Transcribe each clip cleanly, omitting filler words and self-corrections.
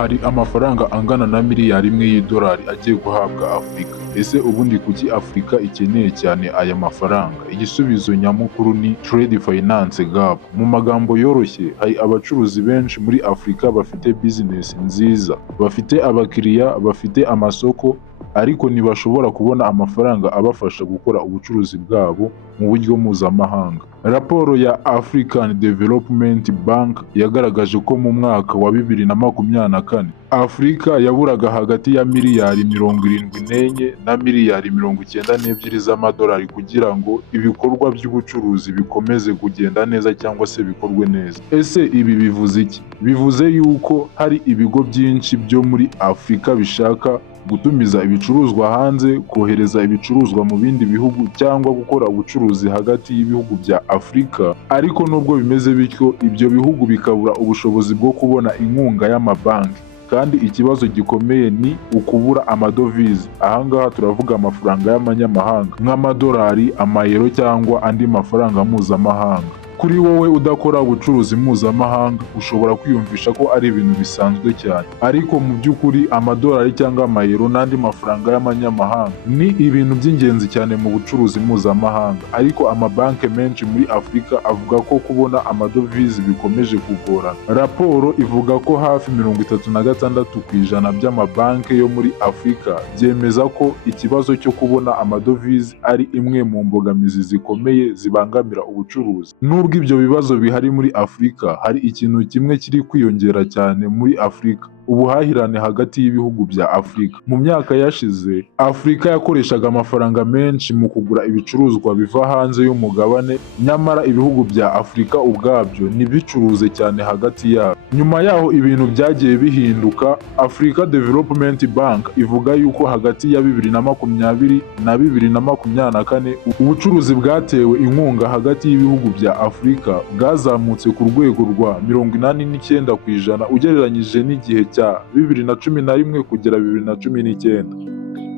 hari amafaranga angana na miliyari imwe y'idolari agiye guhabwa Afurika. Ese ubundi kuki Afurika ikeneye cyane aya mafaranga? Igisubizo nyamukuru ni Trade Finance Gap. Mu magambo yoroshye, hari abacuruzi benshi muri Afurika bafite business nziza, bafite abakiriya, bafite amasoko, ariko ntibashobora kubona amafaranga abafasha gukora ubucuruzi bwabo mu buryo mpuzamahanga. Raporo ya African Development Bank yagaragaje ko mu mwaka wa 2024 Afurika yaburaga hagati ya miliyari 74 na miliyari 92 z'amadolari kugira ngo ibikorwa by'ubucuruzi bikomeze kugenda neza cyangwa se bikorwe neza. Ese ibi bivuze iki? Bivuze yuko hari ibigo byinshi byo muri Afurika bishaka gutumiza ibicuruzwa hanze, kohereza ibicuruzwa mu bindi bihugu cyangwa gukora ubucuruzi hagati y'ibihugu bya Afurika, ariko nubwo bimeze bityo ibyo bihugu bikabura ubushobozi bwo kubona inkunga y'amabanki. Kandi ikibazo gikomeye ni ukubura amadovize. Ahangaha turavuga amafaranga y'amanyamahanga nk'amadolari, amayero cyangwa andi mafaranga mpuzamahanga. Kuri wowe udakora ubucuruzi mpuzamahanga ushobora kwiyumvisha ko ari ibintu bisanzwe cyane, ariko mu by'ukuri amadolari cyangwa amayero n'andi mafaranga y'amanyamahanga ni ibintu by'ingenzi cyane mu bucuruzi mpuzamahanga. Ariko amabanki menshi muri Afurika avuga ko kubona amadovize bikomeje kugorana. Raporo ivuga ko hafi 36% by'amabanki yo muri Afurika byemeza ko ikibazo cyo kubona amadovize ari imwe mu mbogamizi zikomeye zibangamira ubucuruzi. Nubwo ibyo bibazo bihari muri Afurika, hari ikintu kimwe kiri kwiyongera cyane muri Afurika: ubuhahirane hagati y'ibihugu bya Afurika. Mu myaka yashize, Afurika yakoreshaga amafaranga menshi mu kugura ibicuruzwa biva hanze y'umugabane, nyamara ibihugu bya Afurika ubwabyo ntibicuruze cyane hagati yabo. Nyuma yaho ibintu byagiye bihinduka. Africa Development Bank ivuga yuko hagati ya 2020 na 2024 ubucuruzi bwatewe inkunga hagati y'ibihugu bya Afurika bwazamutse ku rwego rwa 89% ugereranyije n'igihe cya 2011 kugera 2019.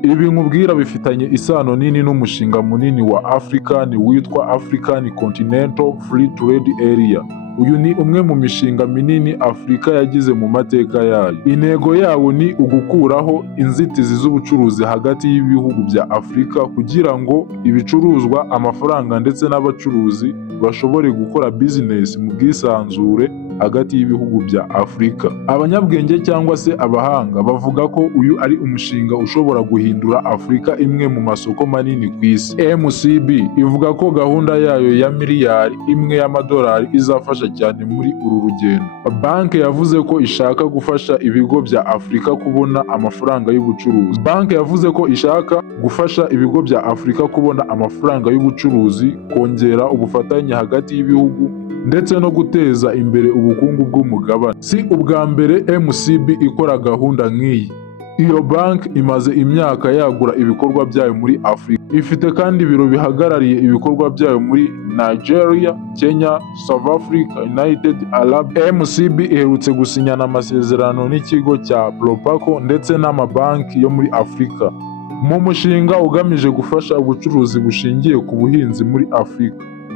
Ibi nkubwira bifitanye isano nini n'umushinga munini wa African witwa African Continental Free Trade Area. Uyu ni umwe mu mishinga minini Afurika yagize mu mateka yayo. Intego yawo ni ugukuraho inzitizi z'ubucuruzi hagati y'ibihugu bya Afurika kugira ngo ibicuruzwa, amafaranga ndetse n'abacuruzi bashobore gukora business mu bwisanzure hagati y'ibihugu bya Afurika. Abanyabwenge cyangwa se abahanga bavuga ko uyu ari umushinga ushobora guhindura Afurika imwe mu masoko manini ku isi. MCB ivuga ko gahunda yayo ya miliyari imwe y'amadolari izafasha cyane muri uru rugendo. Banki yavuze ko ishaka gufasha ibigo bya Afurika kubona amafaranga y'ubucuruzi. Banki yavuze ko ishaka gufasha ibigo bya Afurika kubona amafaranga y'ubucuruzi, kongera ubufatanye hagati y'ibihugu ndetse no guteza imbere ubukungu bw'umugabane. Si ubwa mbere MCB ikora gahunda nk'iyi. Iyo banki imaze imyaka yagura ibikorwa byayo muri Afurika. Ifite kandi ibiro bihagarariye ibikorwa byayo muri Nigeria, Kenya, South Africa, United Arab. MCB iherutse gusinyana amasezerano n'ikigo cya Propaco ndetse n'amabanki yo muri Afurika mu mushinga ugamije gufasha ubucuruzi bushingiye ku buhinzi muri Afurika.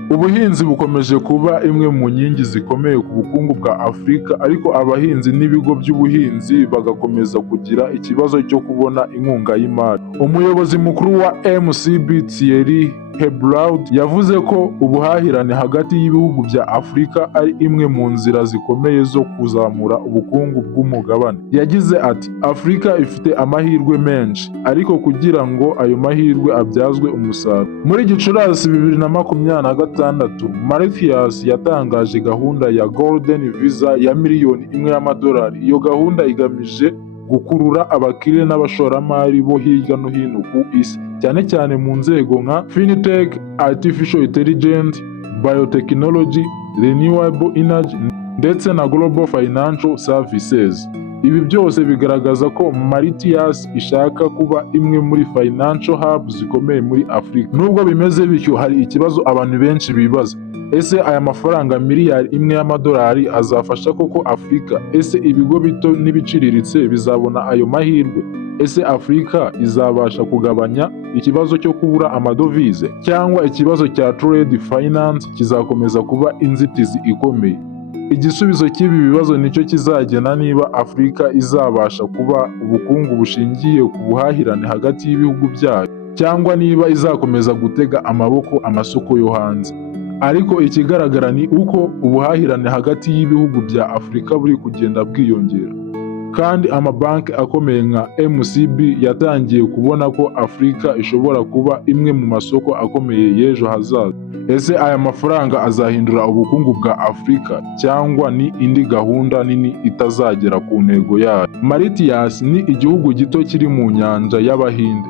Ubuhinzi bukomeje kuba imwe mu nkingi zikomeye ku bukungu bwa Afurika, ariko abahinzi n'ibigo by'ubuhinzi bagakomeza kugira ikibazo cyo kubona inkunga y'imari. Umuyobozi mukuru wa MCB Thierry Heblaud yavuze ko ubuhahirane hagati y'ibihugu bya Afurika ari imwe mu nzira zikomeye zo kuzamura ubukungu bw'umugabane. Yagize ati: Afurika ifite amahirwe menshi, ariko kugira ngo ayo mahirwe abyazwe umusaruro. Muri Gicurasi 2026, Mauritius yatangaje gahunda ya Golden Visa ya miliyoni imwe y'amadolari. Iyo gahunda igamije gukurura abakire n'abashoramari bo hirya no hino ku isi, cyane cyane mu nzego nka Fintech, Artificial Intelligence, Biotechnology, Renewable Energy ndetse na Global Financial Services. Ibi byose bigaragaza ko Mauritius ishaka kuba imwe muri financial hubs zikomeye muri Afurika. Nubwo bimeze bityo, hari ikibazo abantu benshi bibaza: ese aya mafaranga miliyari imwe y'amadolari azafasha koko Afurika? Ese ibigo bito n'ibiciriritse bizabona ayo mahirwe? Ese Afurika izabasha kugabanya ikibazo cyo kubura amadovize, cyangwa ikibazo cya trade finance kizakomeza kuba inzitizi ikomeye? Igisubizo cy'ibi bibazo nicyo kizagena niba Afurika izabasha kuba ubukungu bushingiye ku buhahirane hagati y'ibihugu byayo, cyangwa niba izakomeza gutega amaboko amasoko yo hanze. Ariko ikigaragara ni uko ubuhahirane hagati y'ibihugu bya Afurika buri kugenda bwiyongera, kandi amabanki akomeye nka MCB yatangiye kubona ko Afurika ishobora kuba imwe mu masoko akomeye y'ejo hazaza. Ese aya mafaranga azahindura ubukungu bwa Afurika, cyangwa ni indi gahunda nini itazagera ku ntego yayo? Mauritius ni igihugu gito kiri mu nyanja y'Abahinde,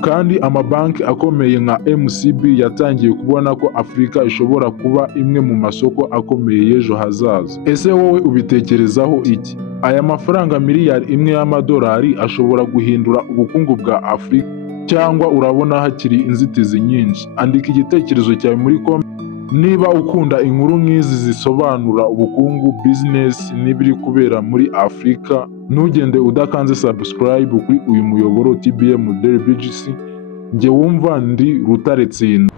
kandi amabanki akomeye nka MCB yatangiye kubona ko Afurika ishobora kuba imwe mu masoko akomeye y'ejo hazaza. Ese wowe ubitekerezaho iki? Aya mafaranga miliyari imwe y'amadolari ashobora guhindura ubukungu bwa Afurika, cyangwa urabona hakiri inzitizi nyinshi? Andika igitekerezo cyawe muri comment. Niba ukunda inkuru nk'izi zisobanura ubukungu, business n'ibiri kubera muri Afurika, ntugende udakanze subscribe kuri uyu muyoboro TBM Daily BGC. Njye wumva ndi Rutare Tsinda.